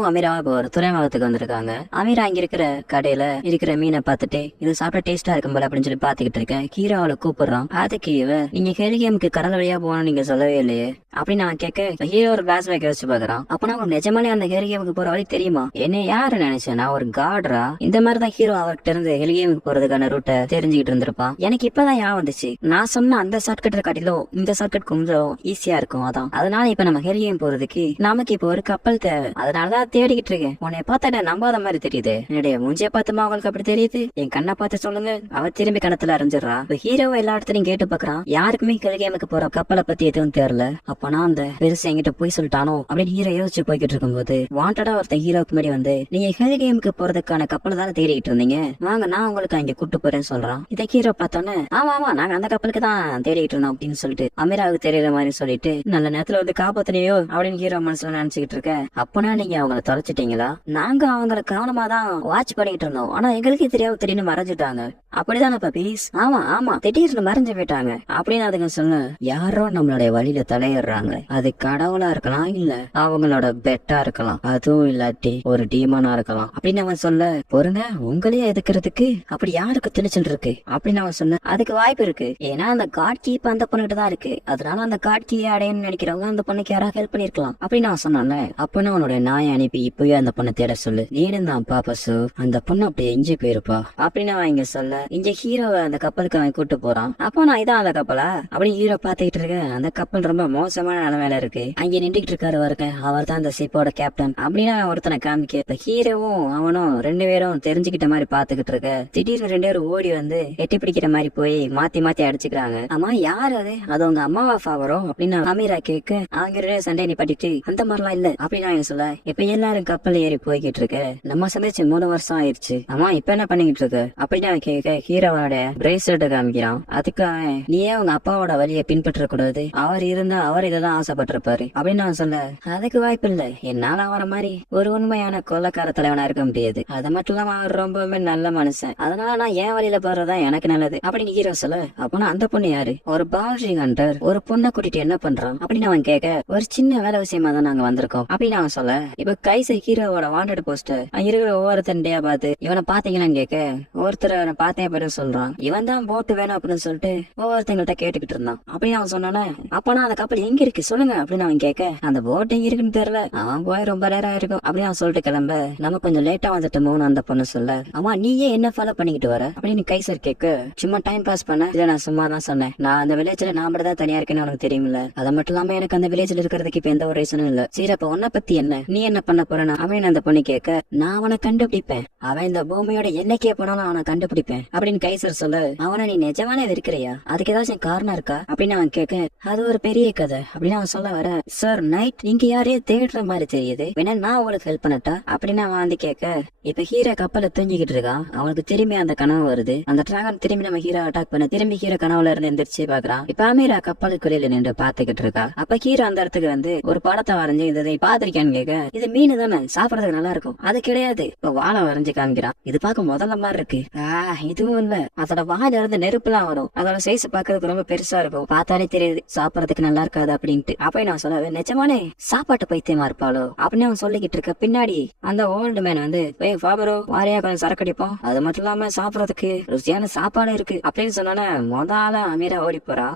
ஹீரோவும் அமீராவும் இப்போ ஒரு துறைமுகத்துக்கு வந்திருக்காங்க. அமீரா இங்க இருக்கிற கடையில இருக்கிற மீனை பார்த்துட்டு இது சாப்பிட டேஸ்டா இருக்கும் போல அப்படின்னு சொல்லி பாத்துக்கிட்டு இருக்கேன். ஹீரோ அவளை கூப்பிடுறான். அதுக்கு இவ நீங்க ஹெலிகேமுக்கு கடல் வழியா போகணும் நீங்க சொல்லவே இல்லையே அப்படின்னு நான் கேட்க ஹீரோ ஒரு பிளாஸ் பேக் வச்சு பாக்குறான். அப்பனா உனக்கு நிஜமாலே அந்த ஹெலிகேமுக்கு போற வழி தெரியுமா? என்ன யாரு நினைச்சேன் நான் ஒரு காட்ரா? இந்த மாதிரிதான் ஹீரோ அவர்கிட்ட இருந்து ஹெலிகேமுக்கு போறதுக்கான ரூட்டை தெரிஞ்சுக்கிட்டு இருந்திருப்பான். எனக்கு இப்பதான் ஞாபகம் வந்துச்சு, நான் சொன்ன அந்த ஷார்ட்கட்டை காட்டிலும் இந்த ஷார்ட்கட் கொஞ்சம் ஈஸியா இருக்கும். அதனால இப்ப நம்ம ஹெலிகேம் போறதுக்கு நமக்கு இப்ப ஒரு கப்பல் தேவை. அதனாலதான் தேடிக்கிட்டு இருக்கேன். உன்னை பார்த்தா நம்பாத மாதிரி தெரியுது. என்னுடைய மூஞ்சிய பார்த்துமா அவங்களுக்கு அப்படி தெரியுது? என் கண்ணை பார்த்து சொல்லுங்க. அவ திரும்பி கணத்துல அறிஞ்சிடறா. ஹீரோவை எல்லா இடத்துலயும் கேட்டு பாக்குறான். யாருக்குமே ஹெலிகேமுக்கு போற கப்பலை பத்தி எதுவும் தெரியல. அப்பனா அந்த பெருசு என்கிட்ட போய் சொல்லிட்டானோ அப்படின்னு ஹீரோ யோசிச்சு போய்கிட்டு இருக்கும்போது வாண்டடா ஒருத்தன் ஹீரோக்கு முன்னாடி வந்து நீங்க ஹெலிகேமுக்கு போறதுக்கான கப்பலை தான் தேடிட்டு இருந்தீங்க, வாங்க நான் உங்களுக்கு அங்க கூட்டு போறேன்னு சொல்றான். இதை ஹீரோ பார்த்தோன்னே ஆமா ஆமா நாங்க அந்த கப்பலுக்கு தான் தேடிட்டு இருந்தோம் அப்படின்னு சொல்லிட்டு அமீராவுக்கு தெரியற மாதிரி சொல்லிட்டு நல்ல நேரத்துல வந்து காப்பாத்தினியோ அப்படின்னு ஹீரோ மனசுல நினைச்சுக்கிட்டு இருக்க. அப்பனா நீங்க அவங்களை தொலைச்சிட்டீங்களா? நாங்க அவங்களை கவனமா தான் வாட்ச் பண்ணிட்டு இருந்தோம், ஆனா எங்களுக்கே தெரியாது திடீர்னு மறைஞ்சிட்டாங்க. அப்படிதானே பப்பீஸ்? ஆமா ஆமா திடீர்னு மறைஞ்சு போயிட்டாங்க அப்படின்னு அதுங்க சொல்ல. யாரோ நம்மளுடைய வழியில தலையிடுறாங்க. அது கடவுளா இருக்கலாம், இல்ல அவங்களோட பெட்டா இருக்கலாம், அதுவும் இல்லாட்டி ஒரு டீமனா இருக்கலாம் அப்படின்னு அவன் சொல்ல. பொறுங்க, உங்களையே எதுக்குறதுக்கு அப்படி யாருக்கு துணிச்சல் இருக்கு அப்படின்னு அவன் சொன்ன. அதுக்கு வாய்ப்பு இருக்கு, ஏன்னா அந்த காட் கீ இப்ப அந்த பொண்ணுகிட்ட தான் இருக்கு. அதனால அந்த காட் கீ அடையணும்னு நினைக்கிறவங்க அந்த பொண்ணுக்கு யாராவது ஹெல்ப் பண்ணிருக்கலாம் அப்படின்னு அவன் சொன்னான்ல. அப்பன்னு அவனோட நாயை அனுப்பி இப்பவே அந்த பொண்ணை தேட சொல்லு. நீடும் தான் பாப்பசு, அந்த பொண்ணு அப்படியே எஞ்சி போயிருப்பா அப்படின்னு அவன் இங்க சொல்ல. இங்க ஹீரோவை அந்த கப்பலுக்கு அவன் கூட்டு போறான். அப்போ நான் இதான் அந்த கப்பலா அப்படின்னு ஹீரோ பாத்துக்கிட்டு இருக்கேன். அந்த கப்பல் ரொம்ப மோசமான நிலைமையில இருக்கு. அங்க நின்றுட்டு இருக்காரு பாருங்க, அவர் தான் அந்த ஷிப்போட கேப்டன் அப்படின்னு ஒருத்தனை காமிக்க. இப்ப ஹீரோவும் அவனும் ரெண்டு பேரும் தெரிஞ்சுக்கிட்ட மாதிரி பாத்துக்கிட்டு இருக்க. திடீர்னு ரெண்டு பேரும் ஓடி வந்து எட்டி பிடிக்கிற மாதிரி போய் மாத்தி மாத்தி அடிச்சுக்கிறாங்க. ஆமா யாரு அது? அது உங்க அம்மாவா ஃபாவரும் அப்படின்னு அமீரா கேட்க. அவங்க ரெண்டு சண்டை நீ பட்டிட்டு அந்த மாதிரிலாம் இல்ல அப்படின்னு அவங்க சொல்ல. இப்ப எல்லாரும் கப்பல் ஏறி போய்கிட்டு இருக்கு. நம்ம சந்திச்சு 3 வருஷம் ஆயிடுச்சு. ஆமா இப்ப என்ன பண்ணிக்கிட்டு இருக்கு அப்படின்னு அவன் கேட்க. ஹீரோவோட பிரேஸ்லெட் காமிக்கிறான். அதுக்கு அவன் நீ ஏன் உங்க அப்பாவோட வழியை பின்பற்ற கூடாது, அவர் இருந்தா அவர் இதெல்லாம் ஆசைப்பட்டிருப்பாரு அப்படின்னு அவன் சொல்ல. அதுக்கு வாய்ப்பு இல்ல, என்னால அவரை மாதிரி ஒரு உண்மையான கொள்ளக்கார தலைவனா இருக்க முடியாது. அது மட்டும் இல்லாம அவர் ரொம்பவுமே நல்ல மனுஷன், அதனால நான் என் வழியில போறதா எனக்கு நல்லது அப்படின்னு ஹீரோ சொல்ல. அப்பனா அந்த பொண்ணு யாரு? ஒரு பவுண்டரி ஹண்டர். ஒரு பொண்ணை கூட்டிட்டு என்ன பண்றான் அப்படின்னு அவன் கேட்க. ஒரு சின்ன வேலை விஷயமா தான் நாங்க வந்திருக்கோம் அப்படின்னு அவன் சொல்ல. இப்ப கைசை ஹீரோவோட வாண்டட் போஸ்டர் இருக்கிற ஒவ்வொருத்தன்டையா பார்த்து இவனை பாத்தீங்களான்னு கேட்க. ஒருத்தர் அவனை பார்த்தேன் அப்படின்னு சொல்றான். இவன் தான் போட்டு வேணும் அப்படின்னு சொல்லிட்டு ஒவ்வொருத்தங்கள்ட்ட கேட்டுக்கிட்டு இருந்தான் அப்படின்னு அவன் சொன்னானே. அப்பனா அந்த கப்பல் எங்க இருக்கு சொல்லுங்க அப்படின்னு அவன் கேட்க. அந்த போட் எங்க இருக்குன்னு தெரியல, அவன் போய் ரொம்ப நேரம் இருக்கும் அப்படின்னு அவன் சொல்லிட்டு கிளம்ப. நம்ம கொஞ்சம் லேட்டா வந்துட்டோமோன்னு அந்த பொண்ணு சொல்ல. ஆமா நீயே என்ன ஃபாலோ பண்ணிக்கிட்டு வர அப்படின்னு கைசர் கேட்க. சும்மா டைம் பாஸ் பண்ண. இல்ல நான் சும்மா தான் சொன்னேன், நான் அந்த வில்லேஜ்ல நான் மட்டும் தான் தனியா இருக்கேன்னு உனக்கு தெரியுமில்ல, அது மட்டும் இல்லாம எனக்கு அந்த வில்லேஜ்ல இருக்கிறதுக்கு இப்ப எந்த ஒரு ரீசனும் இல்ல. சரி அப்ப உன்னை பத்தி என்ன, நீ என்ன பண்ண போறேன்னு அவன் அந்த பொண்ணு கேட்க. நான் அவனை கண்டுபிடிப்பேன், அவன் இந்த பூமியோட என்னைக்கே போனாலும் அவனை கண்டுபிடிப்பேன் அப்படின்னு கைசர் சொல்ல. அவனை நீ நிஜமானே இருக்கிறியா, அதுக்கு ஏதாச்சும் காரணம் இருக்கா அப்படின்னு அவன் கேட்க. அது ஒரு பெரிய கதை அப்படின்னு அவன் சொல்ல வர. சார் நைட் நீங்க யாரையும் தேடுற மாதிரி தெரியுது, வேணா நான் உங்களுக்கு ஹெல்ப் பண்ணட்டா அப்படின்னு அவன் வந்து கேட்க. இப்ப ஹீரோ கப்பலை தூங்கிக்கிட்டு இருக்கான். அவனுக்கு திரும்பி அந்த கனவு வருது. அந்த டிராகன் திரும்பி நம்ம ஹீரோ அட்டாக் பண்ண. திரும்பி ஹீரோ கனவுல இருந்து எந்திரிச்சு பாக்குறான். இப்ப அமீரா கப்பலுக்குள்ள நின்று பாத்துக்கிட்டு இருக்கா. அப்ப ஹீரோ அந்த இடத்துக்கு வந்து ஒரு படத்தை வரைஞ்சு இதை பாத்திருக்கான்னு கேட்க. இது மீன் தானே, சாப்பிடறதுக்கு நல்லா இருக்கும். அது கிடையாது, இப்ப வாழை வரைஞ்சு காமிக்கிறான். இது பார்க்க முதல்ல மாதிரி இருக்கு. இதுவும் இல்ல, அதோட வாயில இருந்து நெருப்பு எல்லாம் வரும். அதோட சைஸ் பாக்குறதுக்கு ரொம்ப பெருசா இருக்கும். பார்த்தாலே தெரியுது சாப்பிடறதுக்கு நல்லா இருக்காது அப்படின்ட்டு. அப்ப நான் சொல்ல நிஜமானே சாப்பாட்டு பைத்தியமா இருப்பாளோ அப்படின்னு அவன் சொல்லிக்கிட்டு இருக்க. பின்னாடி அந்த ஓல்டு மேன் வந்து ஃபாபரோ வாரியா கொஞ்சம் சரக்கடிப்போம், அது மட்டும் இல்லாம சாப்பிடறதுக்கு ருசியான சாப்பாடு இருக்கு அப்படின்னு சொன்னோன்னே முதல்ல அமீரா ஓடி போறா.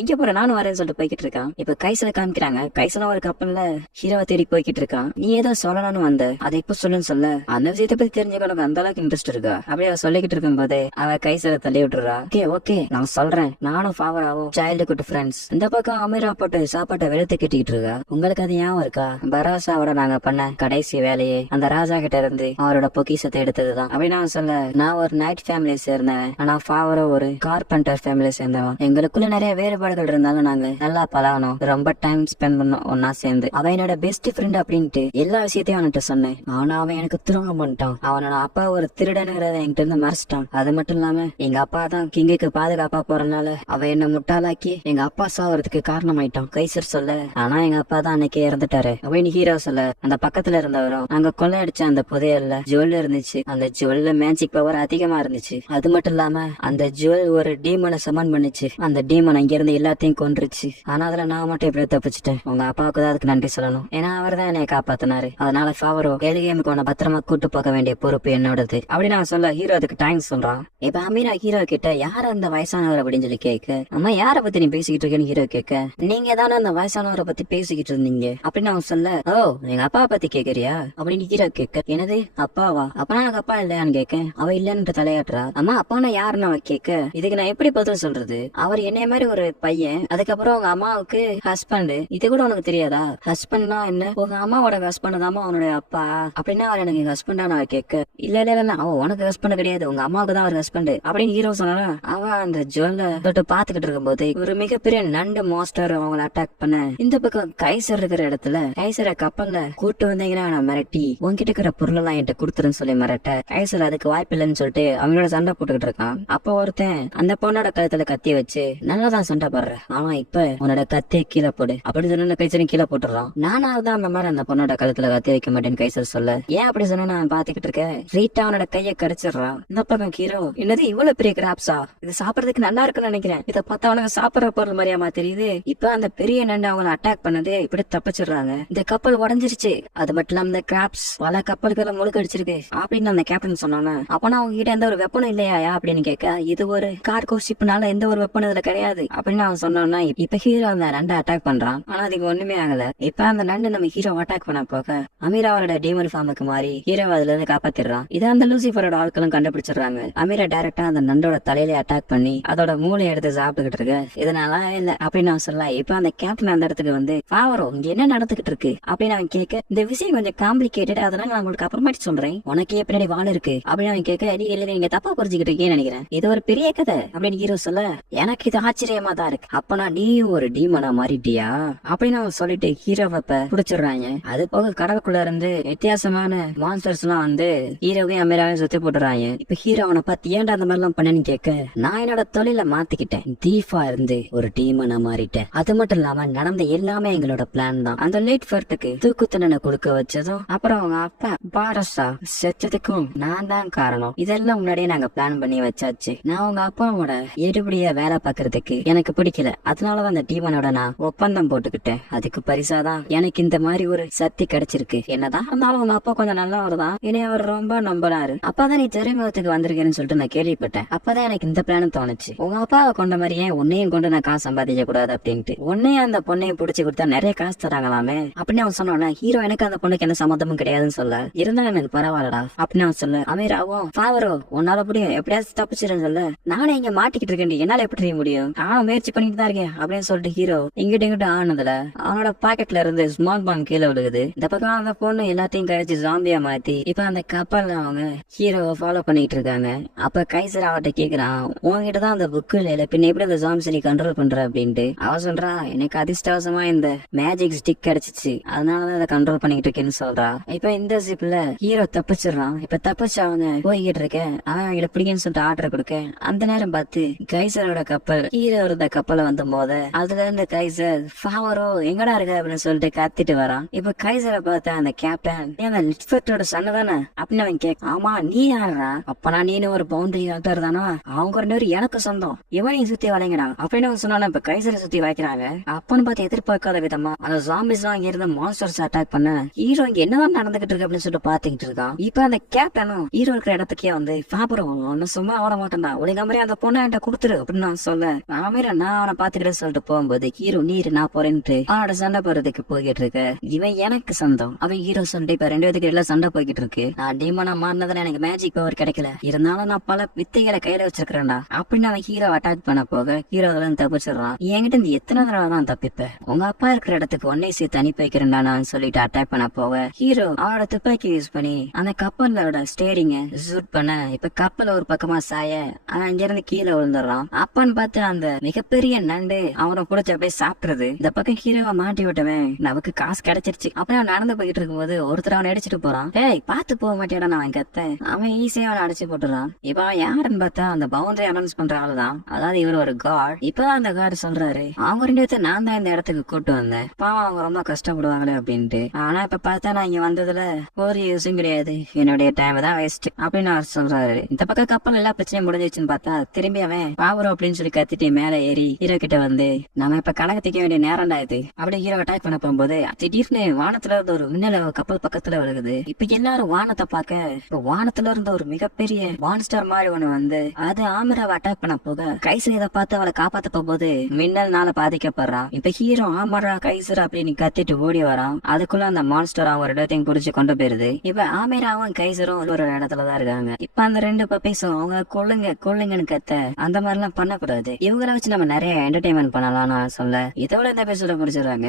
எங்க போற, நானும் வரேன்னு சொல்லிட்டு போய்கிட்டு இருக்கான். இப்ப கைசல காமிக்கிறாங்க. கைசல ஒரு கப்பல்ல ஹீரோவை தேடி போய்கிட்டு இருக்கான். நீ ஏதோ சொல்லணும்னு வந்த, அதை இப்ப சொல்லுன்னு சொல்ல. அந்த விஷயத்தை பத்தி தெரிஞ்சுக்கணும் அந்த அளவுக்கு இன்ட்ரெஸ்ட் இருக்கா அப்படியே அவ சொல்லிக்கிட்டு இருக்கும் போதே அவ கைசல தள்ளி விட்டுறா. ஓகே நான் சொல்றேன், நானும் ஃபாவராவும் சைல்டுஹுட் ஃப்ரெண்ட்ஸ். இந்த பக்கம் அமீரா போட்டு சாப்பாட்டை வெளுத்து கட்டிட்டு இருக்கா. உங்களுக்கு அது ஞாபகம் இருக்கா? பராசாவோட நாங்க பண்ண கடைசி வேலையே அந்த ராஜா கிட்ட இருந்து அவரோட பொக்கிஷத்தை எடுத்ததுதான் அப்படின்னு நான் சொல்ல. நான் ஒரு நைட் ஃபேமிலியை சேர்ந்தவன், ஆனா ஃபாவரோ ஒரு கார்பெண்டர் ஃபேமிலியை சேர்ந்தவன். எங்களுக்குள்ள நிறைய வேறுபாடுகள் இருந்தாலும் நாங்க நல்லா பழகணும், ரொம்ப டைம் ஸ்பெண்ட் பண்ணோம் ஒன்னா சேர்ந்து. அவன் என்னோட பெஸ்ட் ஃப்ரெண்ட் அப்படின்ட்டு எல்லா விஷயத்தையும் அவன்கிட்ட சொன்னேன். ஆனா அவன் எனக்கு துரோகம் பண்ணிட்டான். அவனோட அப்பா ஒரு திருடனுங்கிறத என்கிட்ட இருந்து மறைச்சிட்டான். அது மட்டும் இல்லாம எங்க அப்பா தான் கிங்குக்கு பாதுகாப்பா போறதுனால அவ என்ன முட்டாளாக்கி எங்க அப்பா சாவறதுக்கு காரணமாயிட்டான் கைசர் சொல்ல. ஆனா எங்க அப்பா தான் அன்னைக்கு இறந்துட்டாரு அப்படின்னு ஹீரோ சொல்ல, அந்த பக்கத்துல இருந்தவரும் அங்க கொள்ளையடிச்ச அந்த புதையல்ல ஜுவல் இருந்துச்சு. அந்த ஜுவல்ல மேஜிக் பவர் அதிகமா இருந்துச்சு. அது மட்டும் இல்லாம அந்த ஜுவல் ஒரு டீமனை சமன் பண்ணுச்சு. அந்த டீமன் அங்க இருந்து எல்லாத்தையும் கொன்றுச்சு. ஆனா அதுல நான் மட்டும் எப்படி தப்பிச்சிட்டேன். உங்க அப்பாவுக்கு தான் அதுக்கு நன்றி சொல்லணும். ஏன்னா அவர் தான் என்னை காப்பாத்தினாரு. அதனால ஃபாவரோ கேலுகேமுக்கு உன்னை பத்திரமா கூட்டு போக வேண்டிய பொறுப்பு என்னோடது அப்படி நான் சொல்ல ஹீரோ அதுக்கு தேங்க்ஸ் சொல்றான். இப்ப அமீரா ஹீரோ கிட்ட யார அந்த வயசானவர் அப்படின்னு சொல்லி கேட்க, அம்மா யார பத்தி நீ பேசிக்கிட்டு இருக்கேன்னு ஹீரோ கேட்க, நீங்க தானே அந்த வயசானவரை பத்தி பேசிக்கிட்டு இருந்தீங்க அப்படின்னு அவன் சொல்ல, ஓ எங்க அப்பா பத்தி கேக்குறியா அப்படின்னு ஹீரோ கேட்க, என்னது அப்பாவா, அப்பனா எனக்கு அப்பா இல்லையான்னு கேட்க, அவ இல்லன்னு தலையாட்டுறா. அம்மா அப்பானா யாருன்னு அவ கேட்க, இதுக்கு நான் எப்படி பதில் சொல்றது, அவர் என்னைய மாதிரி ஒரு பையன், அதுக்கப்புறம் உங்க அம்மாவுக்கு ஹஸ்பண்ட், இது கூட உனக்கு தெரியாதா, ஹஸ்பண்ட்னா என்ன, உங்க அம்மாவோட ஹஸ்பண்ட் தான் அவனுடைய அப்பா அப்படின்னா அவர் எனக்கு ஹஸ்பண்டா நான் கேட்க, இல்ல இல்ல இல்ல அவன் உனக்கு ஹஸ்பண்ட் கிடையாது, உங்க அம்மாவுக்கு தான் அவர் ஹஸ்பண்ட் அப்படின்னு ஹீரோ சொன்னா. அவன் அந்த ஜுவல்ல தொட்டு பாத்துக்கிட்டு இருக்கும் போது ஒரு மிகப்பெரிய நண்டு மாஸ்டர் அவங்களை அட்டாக் பண்ண, இந்த பக்கம் கைசர் இருக்கிற இடத்துல கைசரை கப்பல்ல கூட்டு வந்தீங்கன்னா நான் மிரட்டி உன்கிட்ட இருக்கிற பொருள் எல்லாம் என்கிட்ட கொடுத்துருன்னு சொல்லி மிரட்ட, கைசர் அதுக்கு வாய்ப்பு இல்லைன்னு சொல்லிட்டு அவனோட சண்டை போட்டுக்கிட்டு இருக்கான். அப்ப ஒருத்தன் அந்த பொண்ணோட கழுத்துல கத்தி வச்சு நல்லாதான் சண்டை போடுற, ஆனா இப்ப உன்னோட கத்தியை கீழே போடு அப்படின்னு சொன்ன கைசரையும் கீழே போட்டுறான். நானாவது அந்த மாதிரி அந்த பொண்ணோட கழுத்துல கத்தி வைக்க மாட்டேன்னு கைசர் சொல்ல, ஏன் அப்படி சொன்ன நான் பாத்துக்கிட்டு இருக்கேன், ரீட்டா அவனோட கையை கடிச்சிடுறான். இந்த பக்கம் ஹீரோ, என்னது இவ்வளவு பெரிய கிராப்ஸா, இது சாப்பிடறதுக்கு நல்லா இருக்குன்னு நினைக்கிறேன், இதை பார்த்தா அவனுக்கு சாப்பிடற பொருள் மாதிரியாமா தெரியுது. இப்ப அந்த பெரிய நண்டு அவங்களை அட்டாக் பண்ணது இப்படி தப்பிச்சிடுறாங்க. இந்த கப்பல் உடஞ்சிருச்சு, அது மட்டும் இல்லாம இந்த கிராப்ஸ் பல கப்பல்களை முழுக்கடிச்சிருக்கு அப்படின்னு அந்த கேப்டன் சொன்னாங்க. அப்பனா அவங்க கிட்ட எந்த ஒரு வெப்பனும் இல்லையா அப்படின்னு கேட்க, இது ஒரு கார்கோ ஷிப்னால எந்த ஒரு வெப்பனும் இதுல கிடையாது அப்படின்னு அவன் சொன்னோம்னா, இப்ப ஹீரோ அந்த நண்டை அட்டாக் பண்றான். ஆனா அதுக்கு ஒண்ணுமே ஆகல. இப்ப அந்த நண்டு நம்ம ஹீரோ அட்டாக் பண்ண போக அமீராவோட டீமன் ஃபார்முக்கு மாறி ஹீரோ அதுல இருந்து காப்பாத்திடுறான். இதை அந்த லூசிஃபரோட ஆட்களும் கண்டுபிடிச்சிடுறாங்க. அமீரா டைரக்டா அந்த நண்டோட தலையில அட்டாக் பண்ணி அதோட மூளை எடுத்து சாப்பிட்டுக்கிட்டு இருக்கு. இதனால இல்ல அப்படின்னு அவன் சொல்ல, இப்ப அந்த கேப்டன் அந்த இடத்துக்கு வந்து, ஃபாவரோ இங்க என்ன நடந்துகிட்டு இருக்கு அப்படின்னு அவன் கேட்க, இந்த விஷயம் கொஞ்சம் காம்ப்ளிகேட்டட், அதனால நான் உங்களுக்கு அப்புறமாட்டி சொல்றேன், உனக்கே பின்னாடி வாள் இருக்கு அப்படின்னு அவன் கேட்க, நீங்க தப்பா புரிஞ்சுக்கிட்டு இருக்கீங்கன்னு நினைக்கிறேன், இது ஒரு பெரிய கதை அப்படின்னு ஹீரோ சொல்ல, எனக்கு இது ஆச்சரியமா தான் இருக்கு, அப்பனா நீ ஒரு டீமனா மாறிட்டியா அப்படின்னு அவன் சொல்லிட்டு ஹீரோவை புடிச்சிடுறாங்க. அது போக கடலுக்குள்ள இருந்து வித்தியாசமான மான்ஸ்டர்ஸ் எல்லாம் வந்து ஹீரோவையும் அமீராவையும் சுத்தி போட்டுறாங்க. இப்ப ஹீரோ அவனை பார்த்து ஏன்டா அந்த மாதிரி எல்லாம் பண்ணு கேட்க, நான் என்னோட தொழில மாத்திக்கிட்டேன், தீஃபா இருந்து ஒரு டீமனா மாறிட்டேன், அது மட்டும் இல்லாம நடந்த எல்லாமே எங்களோட பிளான் தான். அந்த லேட் ஃபர்ட்டுக்கு தூக்கு தண்டனை கொடுக்க வச்சதும் அப்புறம் அவங்க அப்பா பாரஸா செத்ததுக்கும் நான் தான் காரணம். இதெல்லாம் முன்னாடியே நாங்க பிளான் பண்ணி வச்சாச்சு. நான் உங்க அப்பாவோட எடுபடியா வேலை பாக்குறதுக்கு எனக்கு பிடிக்கல, அதனாலதான் அந்த டீமனோட நான் ஒப்பந்தம் போட்டுக்கிட்டேன். அதுக்கு பரிசாதான் எனக்கு இந்த மாதிரி ஒரு சக்தி கிடைச்சிருக்கு. என்னதான் இருந்தாலும் உங்க அப்பா கொஞ்சம் நல்லவர் தான், இனி அவர் ரொம்ப நம்பினாரு. அப்பதான் நீ துறைமுகத்துக்கு வந்திருக்கேன்னு சொல்லிட்டு நான் கேள்விப்பட்டேன். அப்பதான் எனக்கு இந்த பிளான் தோணுச்சு, உங்க அப்பாவை கொண்ட மாதிரியே உன்னையும் கொண்டு நான் காசு சம்பாதிக்க கூடாது அப்படின்ட்டு. உன்னையும் அந்த பொண்ணையும் புடிச்சு கொடுத்தா நிறைய காசு தராங்களாமே அப்படின்னு அவன் சொன்னானா, ஹீரோ எனக்கு அந்த பொண்ணுக்கு என்ன சம்மந்தமும் கிடையாதுன்னு சொல்ல, இருந்தாலும் எனக்கு பரவாயில்லடா அப்படின்னு அவன் சொல்ல, அமீராவும் ஃபாவரோ உன்னால முடியும் எப்படியாவது தப்பிச்சிருன்னு சொல்ல, நானே இங்க மாட்டிக்கிட்டு இருக்கேன், என்னால எப்படி செய்ய முடியும், முயற்சி பண்ணிட்டு தான் இருக்கேன் அப்படின்னு சொல்லிட்டு ஹீரோ இங்கிட்ட இங்கிட்ட ஆனதுல அவனோட பாக்கெட்ல இருந்து ஸ்மால் பாம் கீழே விழுகுது. இந்த பக்கம் அந்த பொண்ணு எல்லாத்தையும் கழிச்சு ஜாம்பியா மாத்தி இப்ப அந்த கப்பல்ல அவங்க ஹீரோவை ஃபாலோ பண்ணிட்டு இருக்காங்க. அப்ப கைசர் அவட்ட கேக்குறான், உங்ககிட்டதான் அந்த புக்கு இல்ல, பின்ன எப்படி அந்த ஜாம்பிஸ் நீ கண்ட்ரோல் பண்ற அப்படின்ட்டு. அவ சொல்றா, எனக்கு அதிர்ஷ்டவசமா இந்த மேஜிக் ஸ்டிக் கிடைச்சிச்சு, அதனாலதான் அதை கண்ட்ரோல் பண்ணிட்டு இருக்கேன்னு சொல்றா. இப்ப இந்த ஜிப்ல ஹீரோ தப்பிச்சிடறான். இப்ப தப்பிச்சு அவங்க போய்கிட்டு இருக்க, அவன் அவங்கள பிடிக்குன்னு சொல்லிட்டு ஆர்டர் கொடுக்க, அந்த நேரம் பார்த்து கைசரோட கப்பல் ஹீரோ இருந்த கப்பலை வந்து போத, அதுல இருந்து கைசர் ஃபாவரோ எங்கடா இருக்க அப்படின்னு சொல்லிட்டு கத்திட்டு வரான். இப்ப கைசரை பார்த்த அந்த கேப்டன், அந்த லிட்ஃபர்ட்டோட சன்னு தானே அப்படின்னு அவன் கேட்க, ஆமா நீ யாரா, அப்பனா நீனு ஒரு பவுண்டரி ஆக்டர் தானா, அவங்க ரெண்டு பேரும் எனக்கு சொந்தம், இவனையும் சுத்தி வளைங்கடா அப்படின்னு அவன் சொன்னா. இப்ப கைசரை சுத்தி வைக்கிறாங்க. அப்பன்னு பார்த்து எதிர்பார்க்காத விதமா அந்த ஜாம்பிஸ் எல்லாம் இங்க இருந்த மான்ஸ்டர்ஸ் அட்டாக் பண்ண, ஹீரோ இங்க என்னதான் நடந்துகிட்டு இருக்கு அப்படின்னு சொல்லிட்டு பாத்துக்கிட்டு இருக்கான். இப்ப அந்த கேப்டனும் ஹீரோ இருக்கிற இடத்துக்கே வந்து, ஃபாவரோ ஒன்னு சும்மா ஆட மாட்டேன்டா, உலக மாதிரி அந்த பொண்ணை என்கிட்ட கொடுத்துரு அப்படின்னு நான் சொல்ல, நான் அவனை பாத்துக்கிட்டு சொல்லிட்டு போகும்போது ஹீரோ நீர் நான் போறேன்ட்டு அவனோட சண்டை போறதுக்கு போய்கிட்டு இருக்க. இவன் எனக்கு சொந்தம், அவன் ஹீரோ சொல்லிட்டு இப்ப ரெண்டு பேருக்கு எல்லாம் சண்டை போய்கிட்டு இருக்கு. நான் டீமனா மாறினதுல எனக்கு மேஜிக் பவர் கிடைக்கல, இருந்தாலும் நான் பல வித்தைகளை கையில வச்சிருக்கிறேன்டா அப்படின்னு அவன் ஹீரோ அட்டாக் பண்ண போக ஹீரோ தப்பிச்சிடறான். என்கிட்ட இந்த எத்தனை தடவை தான் தப்பிப்ப, உங்க அப்பா இருக்கிற இடத்துக்கு ஒன்னே சேர்த்து அனுப்பி வைக்கிறேன்டா நான் சொல்லிட்டு அட்டாக் பண்ண போக ஹீரோ அவனோட துப்பாக்கி யூஸ் பண்ணி அந்த கப்பலோட ஸ்டேரிங்க ஷூட் பண்ண, இப்ப கப்பல் ஒரு பக்கமா சாய அவன் அங்க இருந்து கீழே விழுந்துடுறான். அப்பன்னு பார்த்து அந்த மிகப்பெரிய நண்டு அவனை புடிச்ச அப்படியே சாப்பிடுறது. இந்த பக்கம் ஹீரோவை மாட்டி விட்டவன் நமக்கு காசு கிடைச்சிருச்சு. அப்ப அவன் நடந்து போயிட்டு இருக்கும்போது ஒருத்தர் அவனை அடிச்சுட்டு போறான். ஏய் பாத்து போக மாட்டேடா நான் கத்த, அவன் ஈஸியா அவனை அடிச்சு போட்டுறான். வந்துடுறான். இப்ப அவன் யாருன்னு பார்த்தா அந்த பவுண்டரி அனௌன்ஸ் பண்ற ஆளுதான். அதாவது இவர் ஒரு காட். இப்பதான் அந்த காட் சொல்றாரு, அவங்க 2 பேர்த்த நான் தான் இந்த இடத்துக்கு கூட்டு வந்தேன், பாவம் அவங்க ரொம்ப கஷ்டப்படுவாங்களே அப்படின்ட்டு. ஆனா இப்ப பார்த்தா நான் இங்க வந்ததுல ஒரு யூஸும் கிடையாது, என்னுடைய டைம் தான் வேஸ்ட் அப்படின்னு அவர் சொல்றாரு. இந்த பக்கம் கப்பல் எல்லா பிரச்சனையும் முடிஞ்சிச்சுன்னு பார்த்தா திரும்பி அவன் பாவரம் அப்படின்னு சொல்லி கத்திட்டு மேல ஏறி ஹீரோ கிட்ட வந்து, நம்ம இப்ப கணக்கு திக்க வேண்டிய நேரம்டா இது அப்படி ஹீரோ அட்டாக் பண்ண போகும்போது திடீர்னு வானத்துல இருந்து ஒரு மின்னல கப்பல் பக்கத்துல விழுகுது. இப்ப எல்லாரும் வானத்தை பார்க்க, இப்ப வானத்துல இருந்த ஒரு மிகப்பெரிய மான்ஸ்டர் மாதிரி ஒண்ணு வந்து அது ஆமிராவை அட்டாக் பண்ண போக கைசர் இதை பார்த்து அவளை காப்பாத்த போகும்போது மின்னல்னால பாதிக்கப்படுறான். இப்ப ஹீரோ ஆமரா கைசர் அப்படின்னு கத்திட்டு ஓடி வரான். அதுக்குள்ள அந்த மான்ஸ்டர் அவன் 2 புடிச்சு கொண்டு போயிருது. இப்ப ஆமிராவும் கைசரும் ஒரு இடத்துலதான் இருக்காங்க. இப்ப அந்த 2 பப்பீஸும் அவங்க கொள்ளுங்க கொள்ளுங்கன்னு கத்த அந்த மாதிரி எல்லாம் பண்ணக்கூடாது, இவங்களை வச்சு நம்ம நிறைய என்டர்டைன்மெண்ட் பண்ணலாம் நான் சொல்ல. இதோட இந்த எபிசோட முடிச்சிடுறாங்க.